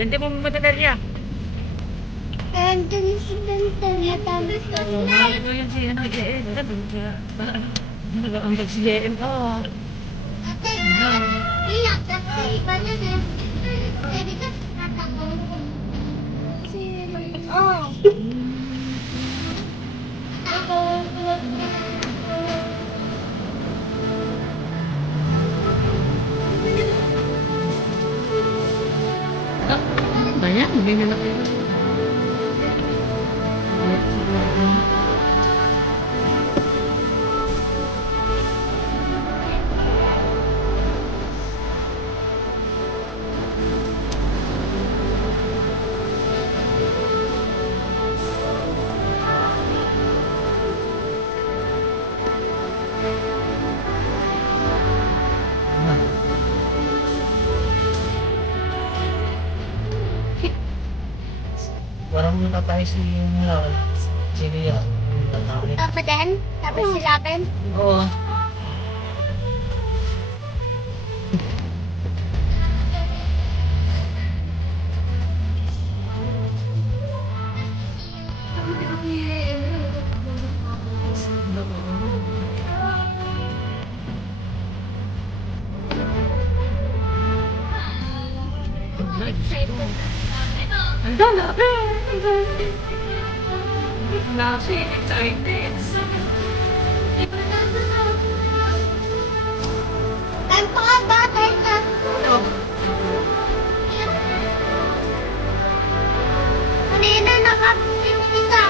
Hindi mo matagal niya. Andun si Dantan na tapos Ito yun si ano, JM. Ang si JM. Oo. iyak kasi iba na din. Oh. Banyak, hindi na lang. Parang muna tayo si Mulawal. Sige yan. Tapos din? Tapos silapin? Oo. Ang dalaga. Nasi, excited. Ang pakabatay ka. Kanina nakapipisa.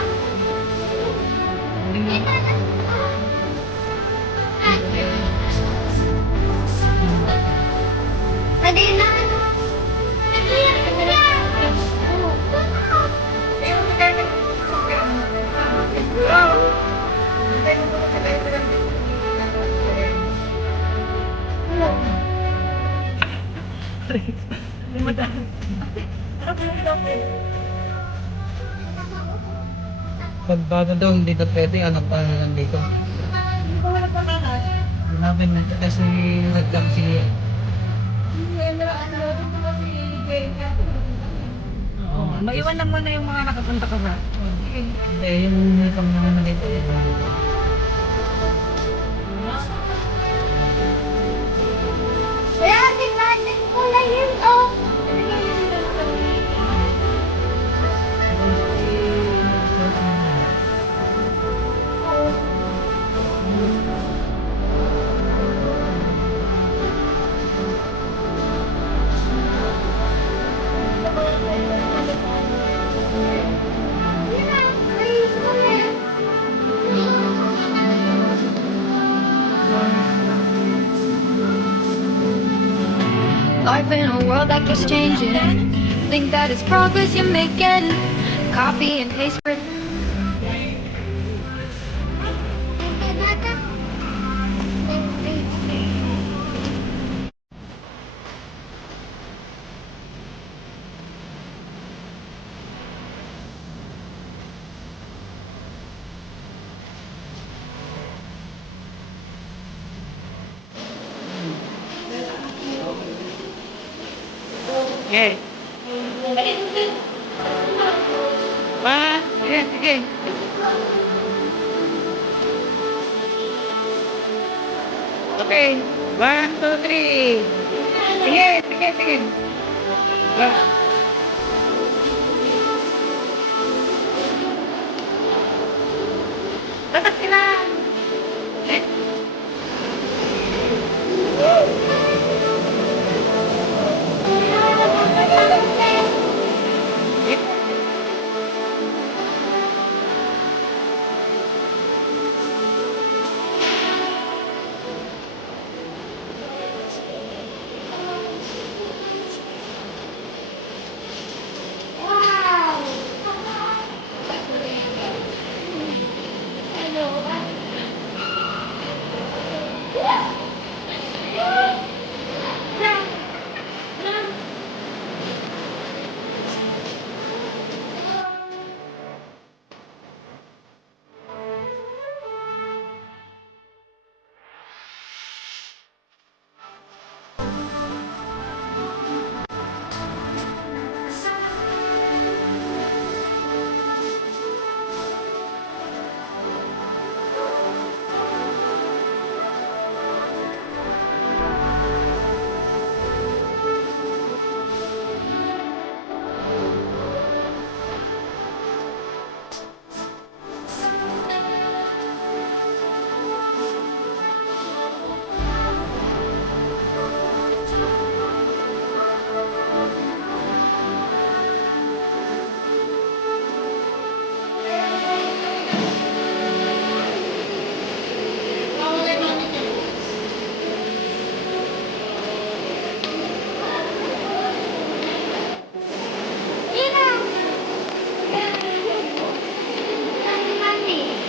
Kanina ano? Pag bago daw, hindi na pwede, anak pa na lang dito. Sinabi na kasi nagkam si... Oo, maiwan lang muna yung mga nakapunta ka ba? Hindi, yung nagkam naman na dito. Kaya di ba? Kulay yun oh. Life in a world that keeps changing. Think that it's progress you're making. Copy and paste. Okay. Sige, sige. Okay. 1, 2, 3. Sige, sige, sige. Tatak sila.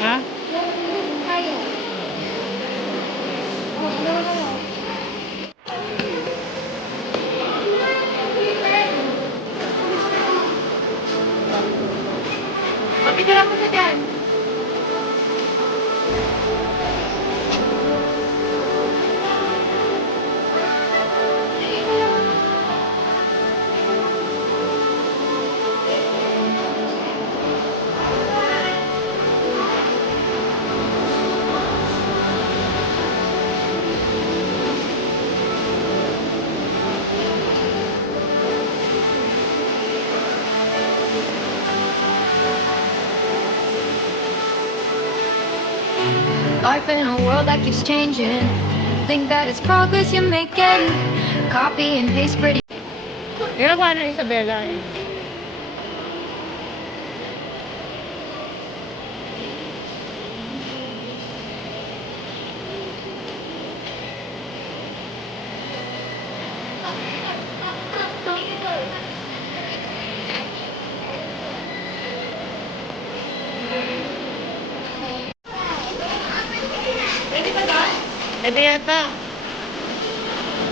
Ha? Tayo. Oh, ano na kayo? Mapitira mo siya dyan. Life in a world that keeps changing. Think that it's progress you're making. Copy and paste pretty. Ginagawa na Isabela eh. Pwede yata.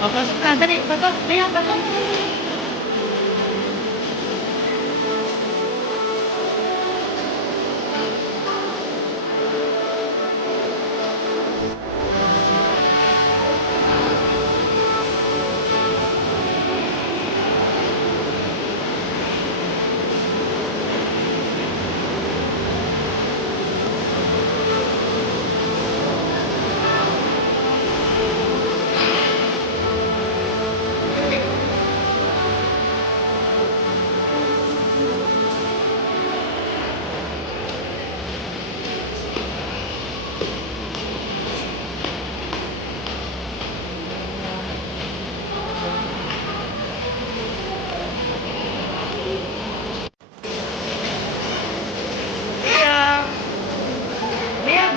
O, pasok na. Dali, pasok. Ayan, pasok. Ayan. Ayan.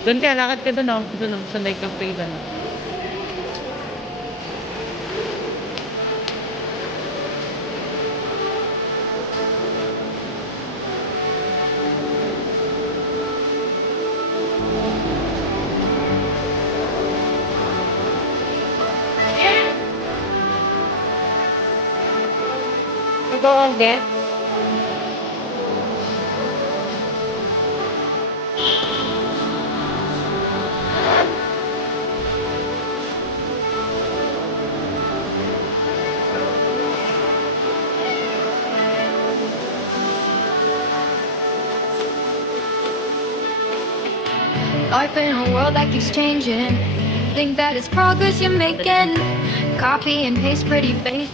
Doon ka, lakad ka doon, oh. Doon, oh, sa may cafe doon. Oh. Mag-order? Life in a world that keeps changing. Think that it's progress you're making. Copy and paste pretty basic.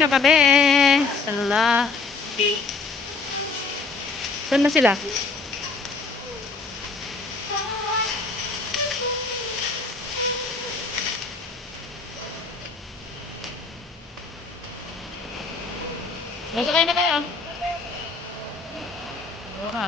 na kami. Ala. Saan na sila? Nasakay na kayo. Oo nga.